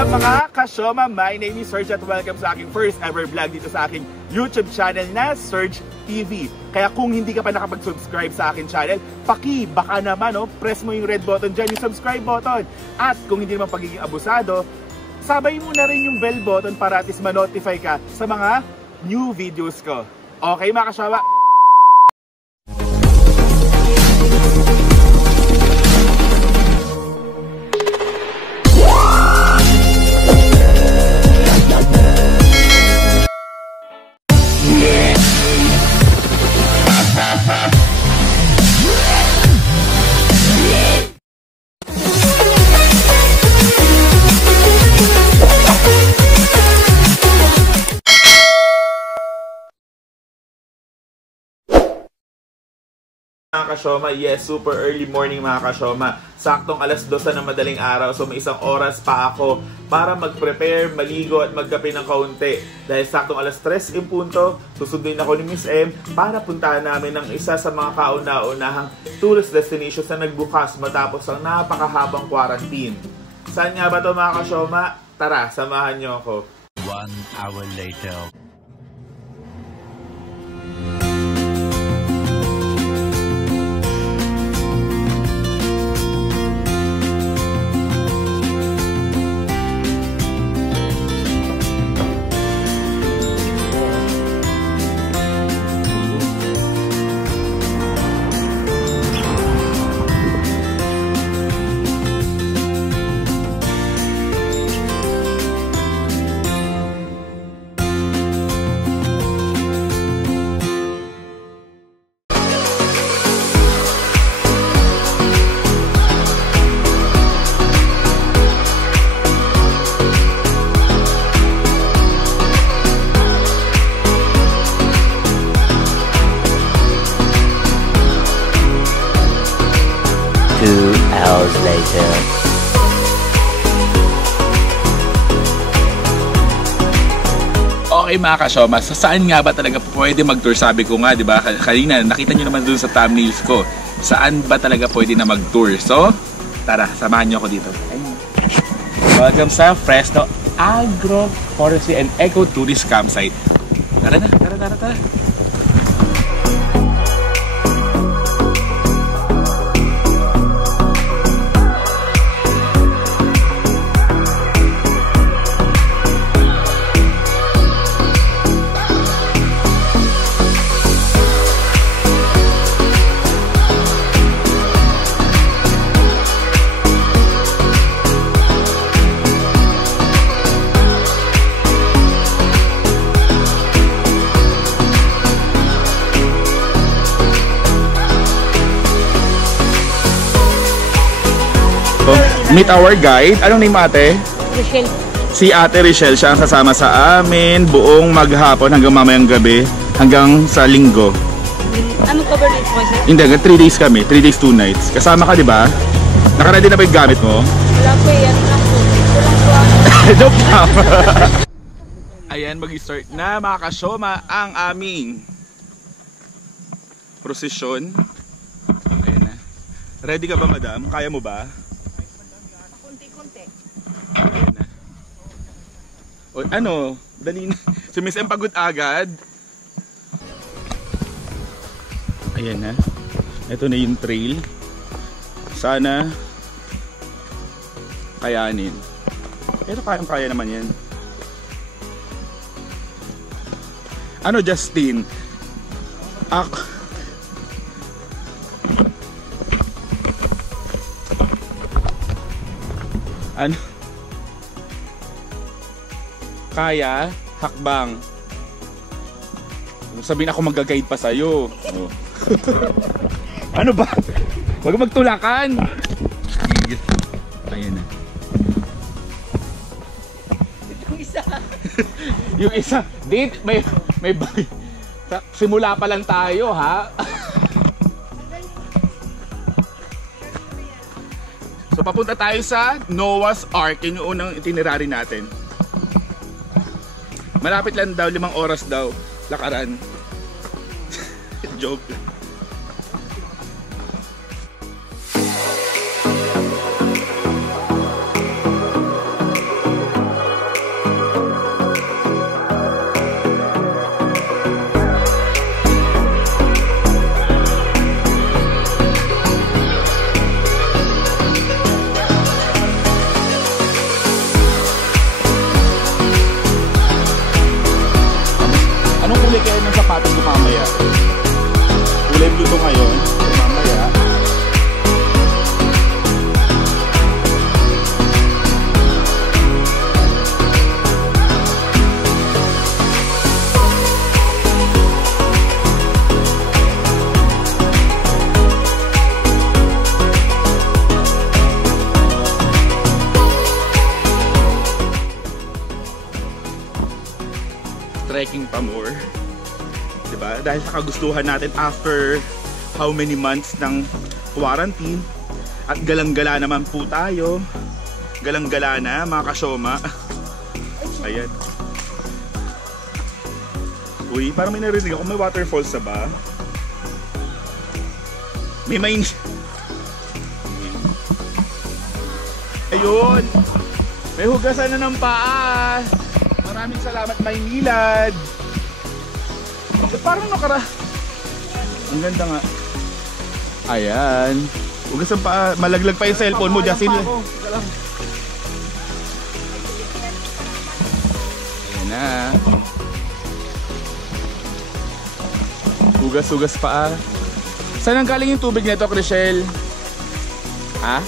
up mga kasyoma? My name is Serge at welcome sa aking first ever vlog dito sa aking YouTube channel na Serge TV. Kaya kung hindi ka pa nakapag-subscribe sa akin channel, baka naman press mo yung red button dyan, yung subscribe button. At kung hindi naman pagiging abusado, sabay mo na rin yung bell button para at least ma-notify ka sa mga new videos ko. Okay mga kasyoma? Mga kasyoma, yes, super early morning mga kasyoma. Saktong alas 12 ng madaling araw, so may isang oras pa ako para mag-prepare, maligo at magkape ng kaunti. Dahil saktong alas 3 in punto, susunduin ako ni Miss M para puntahan namin ng isa sa mga kauna-unahang tourist destinations na nagbukas matapos ang napakahabang quarantine. Saan nga ba ito mga kasyoma? Tara, samahan niyo ako. 1 hour later. Later. Okay mga kasyoma, saan nga ba talaga pwede mag-tour? Sabi ko nga, di ba? Kanina, nakita nyo naman dun sa thumbnails ko. Saan ba talaga pwede na mag-tour? So, tara, samahan nyo ako dito. Welcome sa Fresno Agroforestry and Eco-Tourist Campsite. Tara na, tara. Meet our guide. Anong name ate? Richelle. Si ate Richelle, siya ang sasama sa amin buong maghapon hanggang mamayang gabi, hanggang sa linggo. Anong cover date po, sir? Hindi, 3 days kami, 3 days 2 nights. Kasama ka, di ba? Nakaready na ba yung gamit mo? Wala po yan, lang po. Walang po ako. Joke lang. Ayan, mag-start na mga kasyoma ang aming prosesyon. Ayan na. Ready ka ba, madam? Kaya mo ba? Ayan na. O, ano? Dali na. Si Miss M pagod agad. Ayan na. Ito na yung trail. Sana kayanin. Pero kaya naman yan. Ano, Justin? Ano? Kaya, hakbang. Sabihin ako mag-guide pa sa'yo. Oh. Ano ba? Huwag magtulakan. Ayan na. Yung isa. Yung isa. Date, may simula pa lang tayo, ha? So papunta tayo sa Noah's Ark. Yun yung unang itinerary natin. Malapit lang daw, 5 oras daw lakaran. Joke. natin ito mamaya. Kulay blue ito ngayon. So mamaya. Trekking pa more, diba? Dahil sa kagustuhan natin after how many months ng quarantine, at galang-gala naman po tayo, galang-gala na mga kasyoma. Ayan. Uy, parang may narinig ako, may waterfalls na ba? May main. Ayun, may hugasan na ng paa. Maraming salamat, Maynilad. Parang ang ganda nga. Ayan. Hugasan pa, malaglag pa yung cellphone mo, Jasil. Ayan na. Hugas-hugas pa. Saan ang galing yung tubig nito, Chriselle? Ha?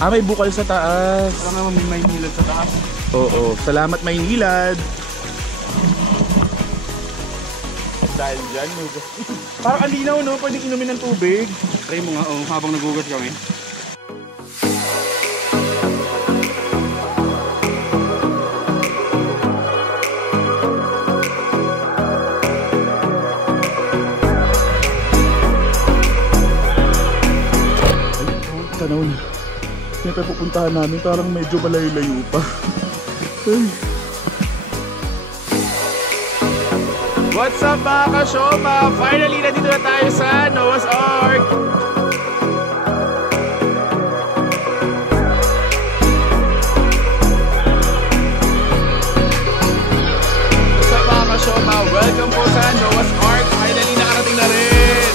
Ah, may bukal sa taas. Parang naman may Maynilad sa taas. Oo, salamat Maynilad. Dahil dyan, parang ang linaw, no? Pwedeng inumin ng tubig. Try mo nga, habang nagugas kami. Ay, tanaw na. Kaya tayo pupuntahan namin, parang medyo malayo-layo pa. Ay. What's up mga kasyoma? Finally, nandito na tayo sa Noah's Ark! What's up mga kasyoma? Welcome po sa Noah's Ark! Finally, nakarating na rin!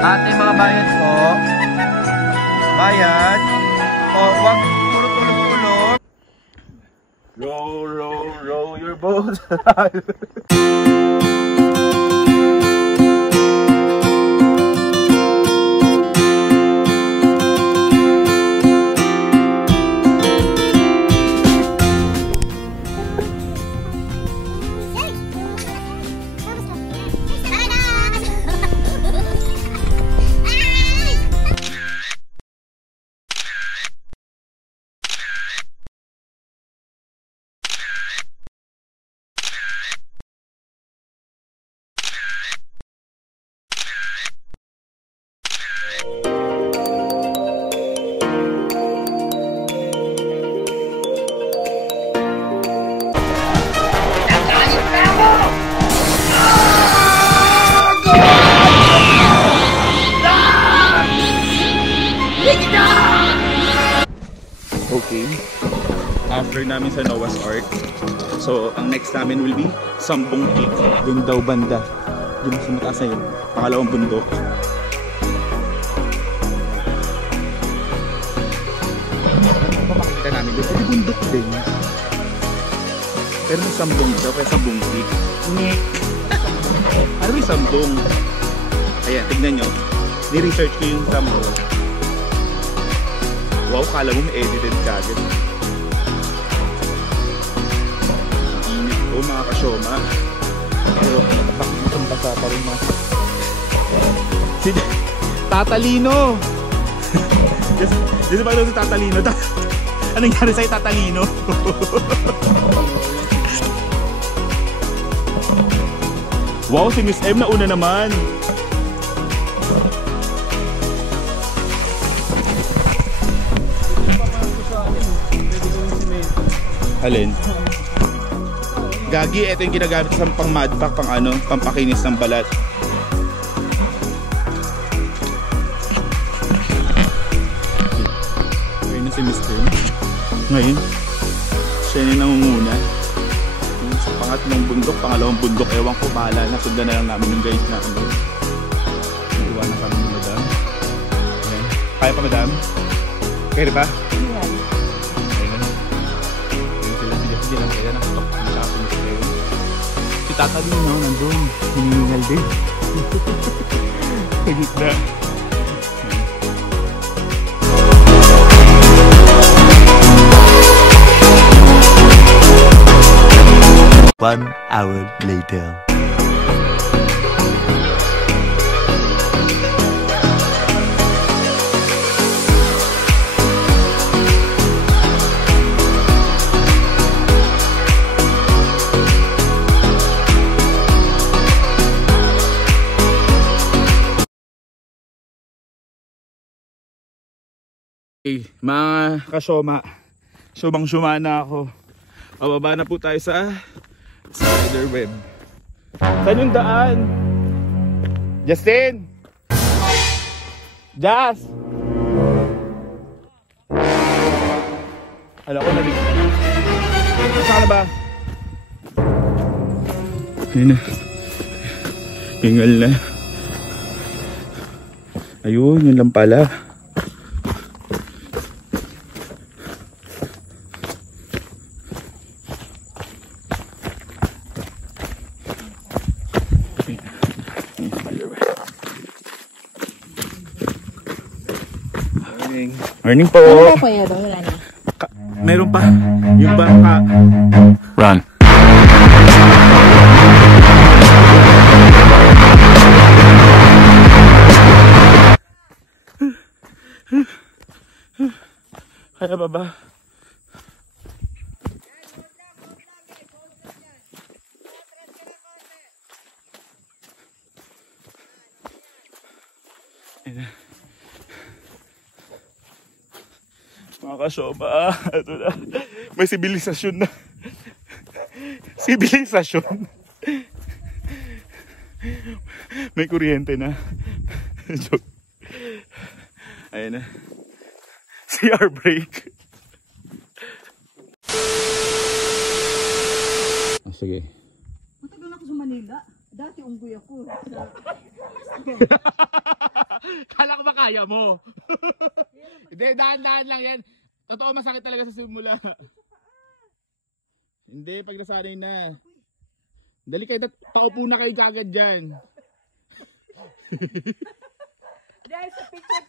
Ating mga bayad po. Bayad. O, wag puro tulog-tulog. Row your boat. Okay, after namin sa Noah's Ark, so ang next namin will be Sambong Peak. Doon daw banda, doon sa mataas na yun, pangalawang bundok. Ano pa makikita namin doon? Pwede bundok din, pero may Sambong daw, kaya Sambong Peak. Ano may Sambong? Ayan, tignan nyo, ni-research ko yung Sambong. Wow, kala mo may edited kagad. Init po mga kasyoma. Pero bakit itong basa pa rin mga... Si Tatalino! Dito ba ito si Tatalino? Anong nangyari sa'yo, Tatalino? Wow, si Miss M na una naman. Alin? Gagi, ito yung ginagamit sa pang mudpack, pang ano, pampakinis ng balat. Ngayon, siya na nangunguna. Sa pangatlong bundok, pangalawang bundok, ewan ko, bahala na. Sundan na lang namin yung guide namin. Iwan na kami ni madam. Okay. Kaya pa madam? Kaya ba? Ayan. Ayun. Ayun sila, hindi lang kaya nakatop. Nakapin sila yun. Si Tata din, no? Nandun. Hinihingal din. Higit na. 1 hour later. Okay, mga kasyoma, syumang-syuma na ako. Pababa na po tayo sa spiderweb. Saan yung daan? Justin! Jas! Alam ko nabig. Saan na ba? Ayun na. Hingal na. Ayun, yun lang pala. Morning po. Ano ba kuya doon? Wala na. Meron pa. Yung bangka. Run. Kaya ba ba? Mga kasyoma, ito na. May sibilisasyon na. Sibilisasyon. May kuryente na. Joke. Ayan na. CR break. Oh, sige. Matagal ako sa Manila. Dati unggoy ako. Kala ko ba kaya mo? Hindi, dahan-dahan lang yan. Totoo, masakit talaga sa simula. Hindi, pag nasanay na. Dali kayo, paupo na kayo kagad dyan. Dahil sa picture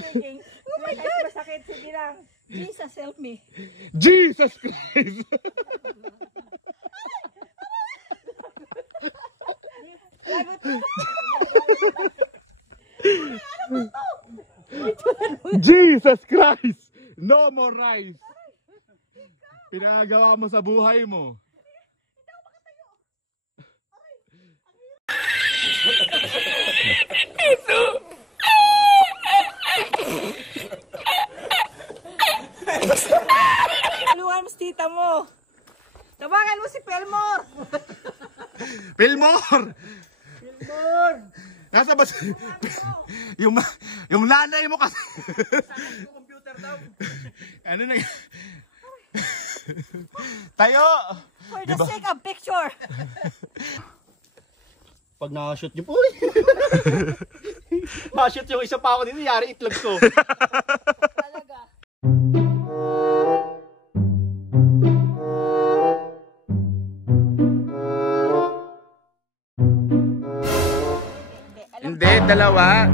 taking. Oh my God! Masakit. Sige lang. Jesus help me. Jesus Christ! Jesus Christ! No more rice! Pinagawa mo sa buhay mo. Tulungan mo si tita mo. Tawagan mo si Pelmore. Pelmore! Pelmore! Nasa ba yung nanay mo kasi. Sa computer daw. Ano na? Tayo! For the sake of picture. Pag nakashoot niyo po. Nakashoot yung isa pa ako dito, yari itlog ko. Talaga. Hindi, dalawa.